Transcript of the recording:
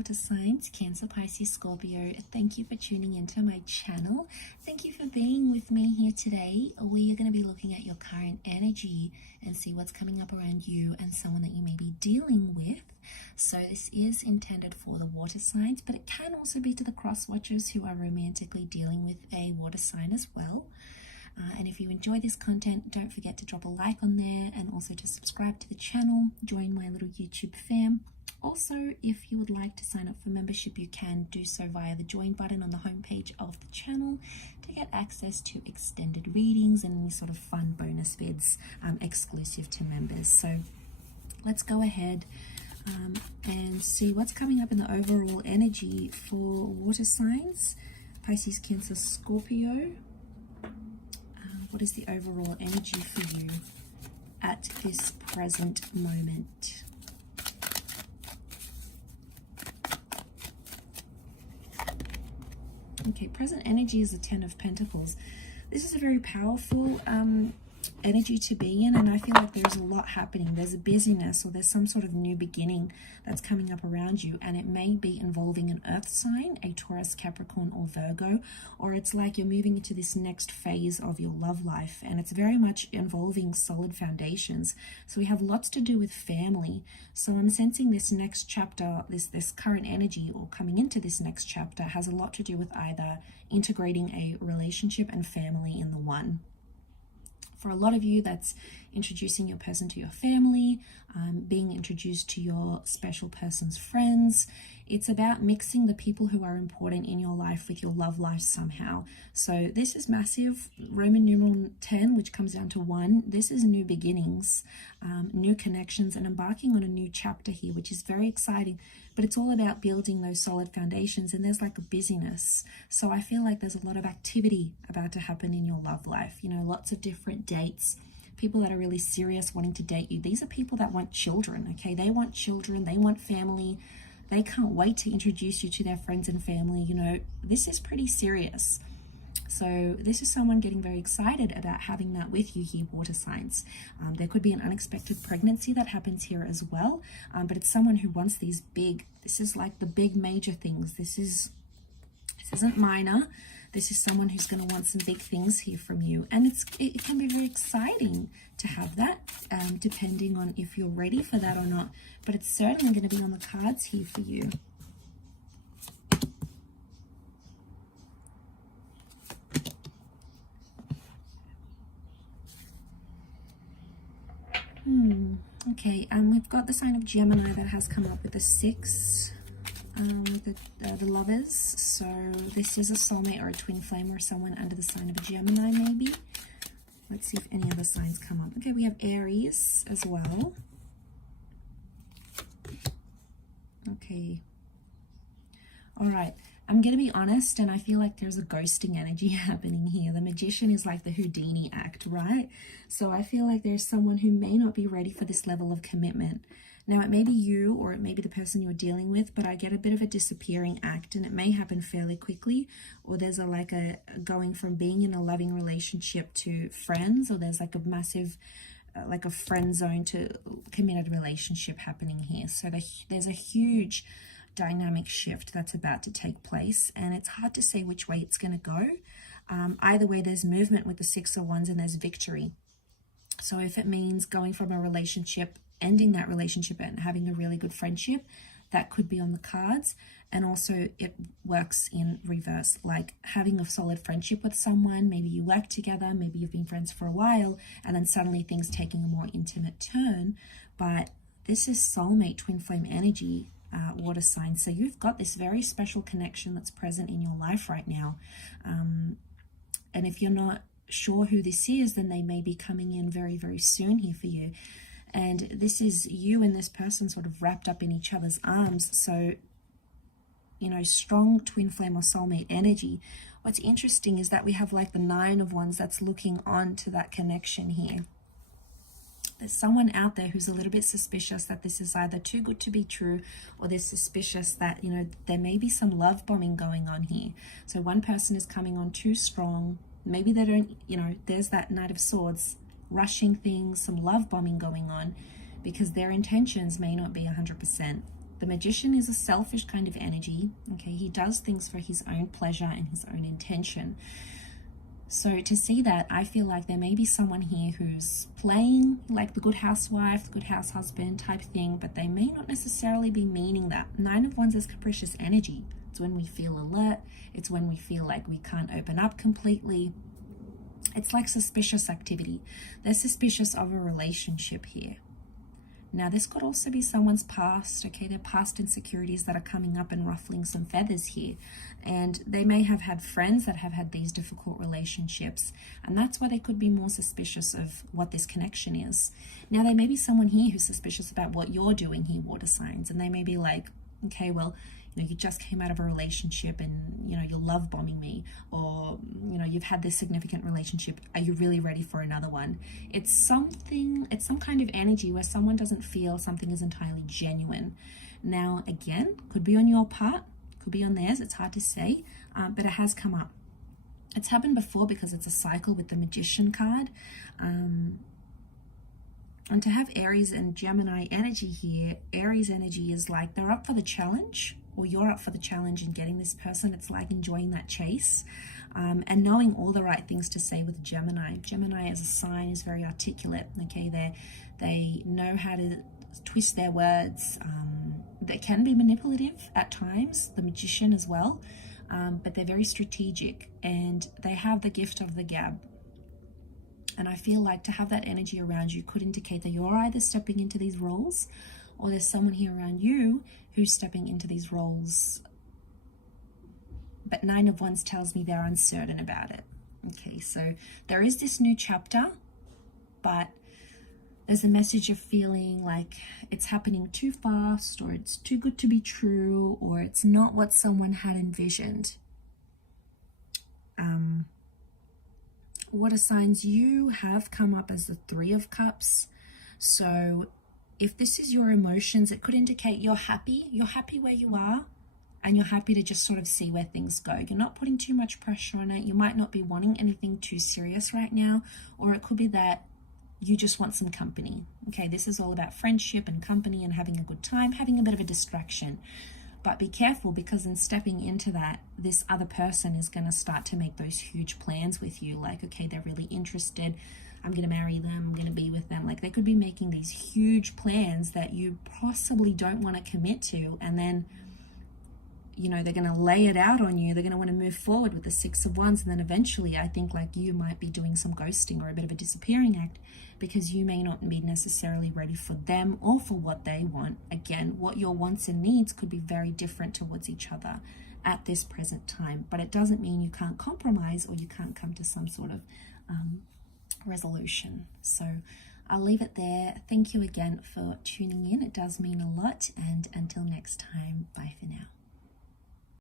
water signs, Cancer, Pisces, Scorpio. Thank you for tuning into my channel. Thank you for being with me here today. We are going to be looking at your current energy and see what's coming up around you and someone that you may be dealing with. So this is intended for the water signs, but it can also be to the cross watchers who are romantically dealing with a water sign as well. And if you enjoy this content, don't forget to drop a like on there and also to subscribe to the channel, join my little YouTube fam. Also, if you would like to sign up for membership, you can do so via the join button on the homepage of the channel to get access to extended readings and any sort of fun bonus vids exclusive to members. So let's go ahead and see what's coming up in the overall energy for water signs, Pisces, Cancer, Scorpio. What is the overall energy for you at this present moment? Okay, present energy is the Ten of Pentacles. This is a very powerful energy to be in, and I feel like there's a lot happening. There's a busyness, or there's some sort of new beginning that's coming up around you, and it may be involving an earth sign, a Taurus, Capricorn, or Virgo, or it's like you're moving into this next phase of your love life, and it's very much involving solid foundations. So we have lots to do with family. So I'm sensing this next chapter, this current energy, or coming into this next chapter, has a lot to do with either integrating a relationship and family in the one. For a lot of you, that's introducing your person to your family, being introduced to your special person's friends. It's about mixing the people who are important in your life with your love life somehow. So this is massive. Roman numeral 10, which comes down to 1. This is new beginnings, new connections, and embarking on a new chapter here, which is very exciting. But it's all about building those solid foundations, and there's like a busyness. So I feel like there's a lot of activity about to happen in your love life. You know, lots of different dates. People that are really serious wanting to date you. These are people that want children, okay? They want children, they want family. They can't wait to introduce you to their friends and family. You know, this is pretty serious. So this is someone getting very excited about having that with you here, water signs. There could be an unexpected pregnancy that happens here as well, but it's someone who wants these big, this is like the big major things. This isn't minor. This is someone who's going to want some big things here from you. And it can be very exciting to have that, depending on if you're ready for that or not. But it's certainly going to be on the cards here for you. Okay, we've got the sign of Gemini that has come up with the 6. With the lovers. So this is a soulmate or a twin flame or someone under the sign of a Gemini maybe. Let's see if any other signs come up. Okay, we have Aries as well. Okay. All right. I'm going to be honest, and I feel like there's a ghosting energy happening here. The Magician is like the Houdini act, right? So I feel like there's someone who may not be ready for this level of commitment. Now, it may be you or it may be the person you're dealing with, but I get a bit of a disappearing act, and it may happen fairly quickly, or there's a going from being in a loving relationship to friends, or there's like a massive, like a friend zone to committed relationship happening here. So there's a huge dynamic shift that's about to take place, and it's hard to say which way it's going to go. Either way, there's movement with the 6 of Wands, and there's victory. So if it means going from a relationship, ending that relationship and having a really good friendship, that could be on the cards. And also it works in reverse, like having a solid friendship with someone. Maybe you work together, maybe you've been friends for a while, and then suddenly things taking a more intimate turn. But this is soulmate twin flame energy, water sign. So you've got this very special connection that's present in your life right now. And if you're not sure who this is, then they may be coming in very, very soon here for you. And this is you and this person sort of wrapped up in each other's arms. So, you know, strong twin flame or soulmate energy. What's interesting is that we have like the 9 of Wands that's looking on to that connection here. There's someone out there who's a little bit suspicious that this is either too good to be true, or they're suspicious that, you know, there may be some love bombing going on here. So one person is coming on too strong. Maybe they don't, you know, there's that Knight of Swords, rushing things, some love bombing going on, because their intentions may not be 100%. The Magician is a selfish kind of energy. Okay, he does things for his own pleasure and his own intention. So to see that, I feel like there may be someone here who's playing like the good housewife, the good house husband type thing, but they may not necessarily be meaning that. 9 of Wands is capricious energy. It's when we feel alert. It's when we feel like we can't open up completely. It's like suspicious activity. They're suspicious of a relationship here. Now, this could also be someone's past, okay? Their past insecurities that are coming up and ruffling some feathers here. And they may have had friends that have had these difficult relationships. And that's why they could be more suspicious of what this connection is. Now, there may be someone here who's suspicious about what you're doing here, water signs. And they may be like, okay, well, you just came out of a relationship and, you're love bombing me, or, you've had this significant relationship. Are you really ready for another one? It's some kind of energy where someone doesn't feel something is entirely genuine. Now, again, could be on your part, could be on theirs. It's hard to say, but it has come up. It's happened before because it's a cycle with the Magician card. And to have Aries and Gemini energy here, Aries energy is like they're up for the challenge, or you're up for the challenge in getting this person. It's like enjoying that chase and knowing all the right things to say with Gemini. Gemini as a sign is very articulate, okay? They know how to twist their words. They can be manipulative at times, the Magician as well, but they're very strategic and they have the gift of the gab. And I feel like to have that energy around you could indicate that you're either stepping into these roles, or there's someone here around you who's stepping into these roles. But 9 of Wands tells me they're uncertain about it. Okay, so there is this new chapter, but there's a message of feeling like it's happening too fast, or it's too good to be true, or it's not what someone had envisioned. Water signs, you have come up as the 3 of Cups. So if this is your emotions, it could indicate you're happy where you are, and you're happy to just sort of see where things go. You're not putting too much pressure on it. You might not be wanting anything too serious right now, or it could be that you just want some company. Okay, this is all about friendship and company and having a good time, having a bit of a distraction. But be careful, because in stepping into that, this other person is going to start to make those huge plans with you. Like, okay, they're really interested. I'm going to marry them. I'm going to be with them. Like, they could be making these huge plans that you possibly don't want to commit to. And then, they're going to lay it out on you. They're going to want to move forward with the 6 of Wands. And then eventually, I think like you might be doing some ghosting or a bit of a disappearing act, because you may not be necessarily ready for them or for what they want. Again, what your wants and needs could be very different towards each other at this present time. But it doesn't mean you can't compromise or you can't come to some sort of resolution. So I'll leave it there. Thank you again for tuning in. It does mean a lot. And until next time, bye for now.